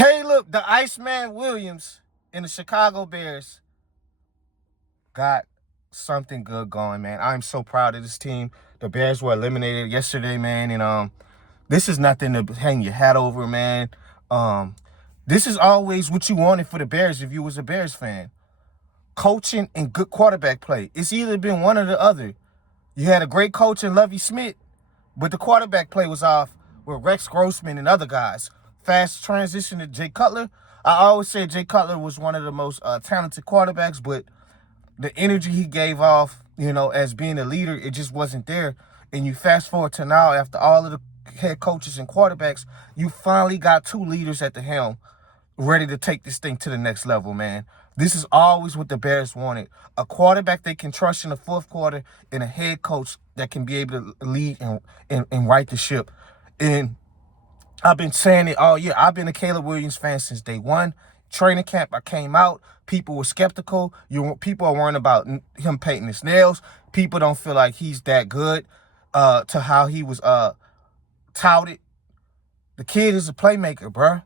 Caleb, the Iceman Williams, and the Chicago Bears got something good going, man. I'm so proud of this team. The Bears were eliminated yesterday, man, and this is nothing to hang your hat over, man. This is always what you wanted for the Bears if you was a Bears fan. Coaching and good quarterback play. It's either been one or the other. You had a great coach in Lovie Smith, but the quarterback play was off with Rex Grossman and other guys. Fast transition to Jay Cutler. I always say Jay Cutler was one of the most talented quarterbacks, but the energy he gave off, as being a leader, it just wasn't there. And you fast forward to now, after all of the head coaches and quarterbacks, you finally got two leaders at the helm ready to take this thing to the next level, man. This is always what the Bears wanted. A quarterback they can trust in the fourth quarter and a head coach that can be able to lead and right the ship. And I've been saying it all year. I've been a Caleb Williams fan since day one. Training camp, I came out. People were skeptical. People are worrying about him painting his nails. People don't feel like he's that good to how he was touted. The kid is a playmaker, bruh.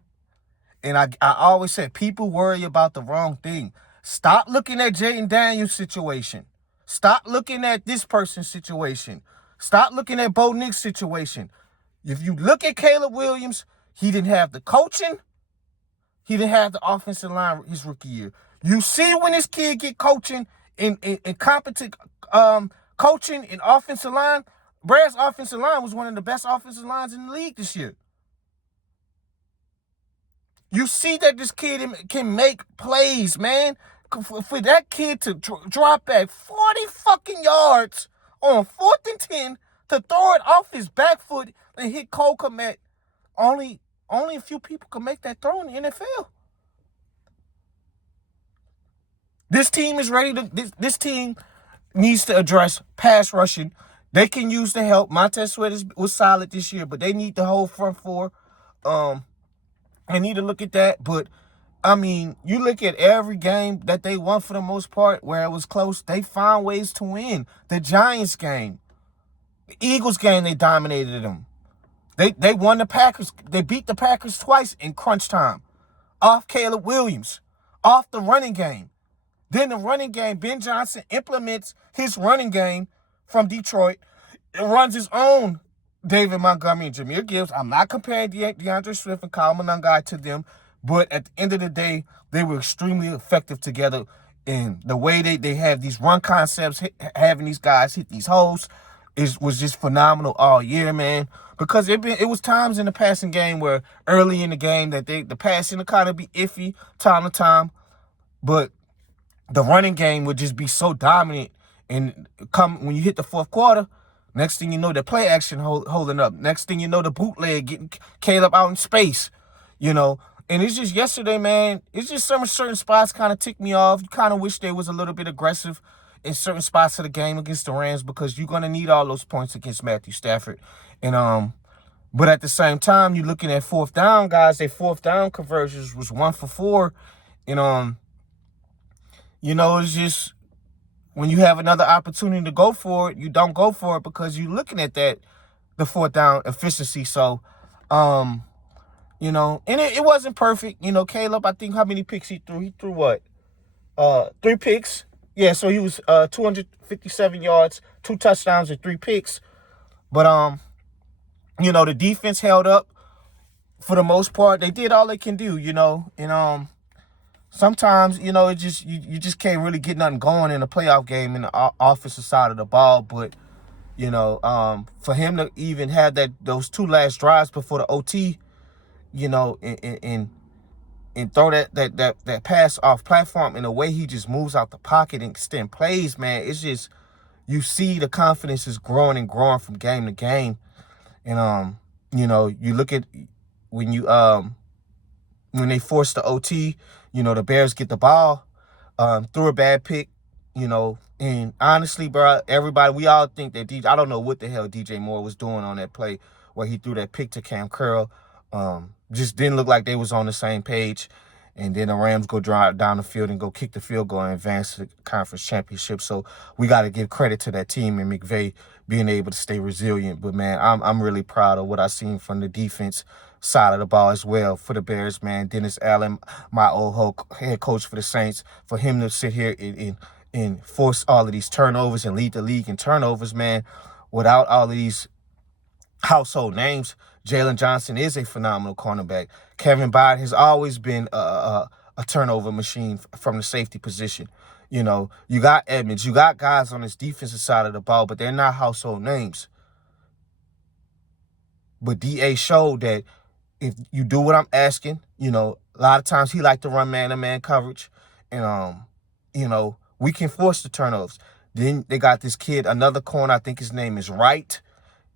And I always said, people worry about the wrong thing. Stop looking at Jaden Daniels' situation. Stop looking at this person's situation. Stop looking at Bo Nix's situation. If you look at Caleb Williams, he didn't have the coaching. He didn't have the offensive line his rookie year. You see when this kid get coaching in competent coaching in offensive line, Brad's offensive line was one of the best offensive lines in the league this year. You see that this kid can make plays, man. For that kid to drop back 40 fucking yards on 4th and 10 to throw it off his back foot and hit Cole Kmet, only a few people can make that throw in the NFL. This team is ready to. This team needs to address pass rushing. They can use the help. Montez Sweat was solid this year, but they need the whole front four. I need to look at that, but I mean, you look at every game that they won for the most part where it was close, they found ways to win. The Giants game, the Eagles game, they dominated them. They won the Packers. They beat the Packers twice in crunch time. Off Caleb Williams, off the running game. Then the running game, Ben Johnson implements his running game from Detroit and runs his own David Montgomery and Jahmyr Gibbs. I'm not comparing DeAndre Swift and Kyle Monangai to them, but at the end of the day, they were extremely effective together in the way they have these run concepts, having these guys hit these holes was just phenomenal all year, man. Because it was times in the passing game where early in the game that the passing would kind of be iffy time to time, but the running game would just be so dominant. And when you hit the fourth quarter, next thing you know, the play action holding up. Next thing you know, the bootleg getting Caleb out in space, And it's just yesterday, man, it's just some certain spots kind of ticked me off. You kind of wish they was a little bit aggressive in certain spots of the game against the Rams because you're going to need all those points against Matthew Stafford. And but at the same time, you're looking at fourth down, guys. Their fourth down conversions was 1 for 4. And, it's just when you have another opportunity to go for it, you don't go for it because you're looking at the fourth down efficiency. So, and it wasn't perfect. Caleb, I think how many picks he threw? He threw what? 3 picks. Yeah, so he was 257 yards, 2 touchdowns, and 3 picks. But, the defense held up for the most part. They did all they can do, and sometimes, it just you just can't really get nothing going in a playoff game in the offensive side of the ball. But, for him to even have those 2 last drives before the OT, and throw that pass off platform in the way he just moves out the pocket and extend plays, man, it's just you see the confidence is growing and growing from game to game. And you look at when they force the OT, the Bears get the ball, threw a bad pick, and honestly, bro, we all think that I don't know what the hell DJ Moore was doing on that play where he threw that pick to Cam Curl. Just didn't look like they was on the same page. And then the Rams go drive down the field and go kick the field goal and advance to the conference championship. So we got to give credit to that team and McVay being able to stay resilient. But, man, I'm really proud of what I seen from the defense. side of the ball as well for the Bears, man. Dennis Allen, my old head coach for the Saints, for him to sit here and force all of these turnovers and lead the league in turnovers, man, without all of these household names. Jalen Johnson is a phenomenal cornerback. Kevin Byard has always been a turnover machine from the safety position. You know, you got Edmonds, you got guys on this defensive side of the ball, but they're not household names. But DA showed that if you do what I'm asking, you know, a lot of times he like to run man-to-man coverage, and you know, we can force the turnovers. Then they got this kid, another corner, I think his name is Wright.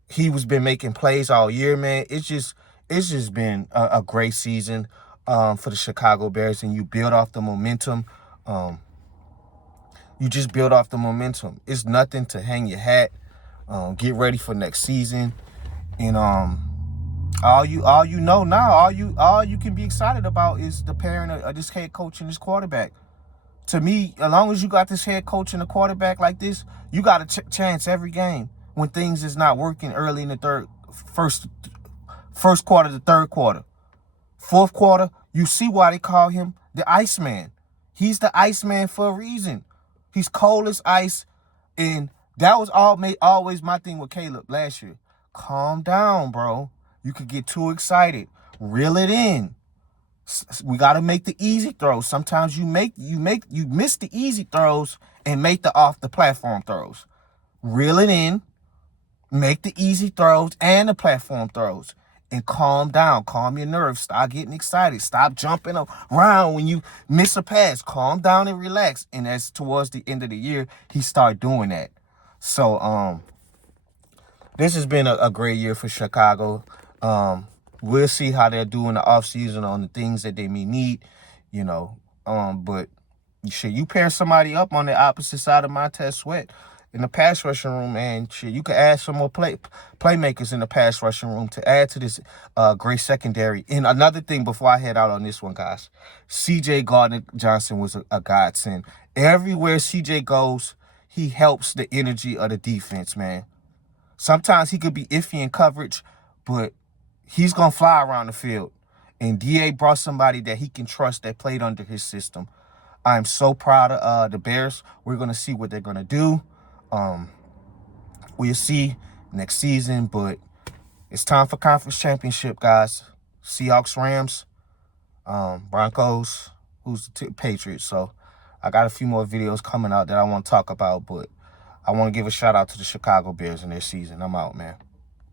He was been making plays all year, man. It's just been a great season for the Chicago Bears, and you build off the momentum. You just build off the momentum. It's nothing to hang your hat. Get ready for next season, and all you know now, all you can be excited about is the pairing of this head coach and this quarterback. To me, as long as you got this head coach and a quarterback like this, you got a chance every game when things is not working early in the first quarter to third quarter. Fourth quarter, you see why they call him the IceMan. He's the IceMan for a reason. He's cold as ice, and that was always my thing with Caleb last year. Calm down, bro. You could get too excited. Reel it in. We got to make the easy throws. Sometimes you miss the easy throws and make the off the platform throws. Reel it in, make the easy throws and the platform throws, and calm down. Calm your nerves. Stop getting excited. Stop jumping around when you miss a pass. Calm down and relax. And as towards the end of the year, he started doing that. So this has been a great year for Chicago. We'll see how they're doing the offseason on the things that they may need, you know. But you pair somebody up on the opposite side of Montez Sweat in the pass rushing room, and you could add some more playmakers in the pass rushing room to add to this great secondary. And another thing before I head out on this one, guys, C.J. Gardner-Johnson was a godsend. Everywhere C.J. goes, he helps the energy of the defense, man. Sometimes he could be iffy in coverage, but he's going to fly around the field. And D.A. brought somebody that he can trust that played under his system. I'm so proud of the Bears. We're going to see what they're going to do. We'll see next season, but it's time for conference championship, guys. Seahawks, Rams, Broncos, who's the Patriots. So I got a few more videos coming out that I want to talk about, but I want to give a shout out to the Chicago Bears in their season. I'm out, man.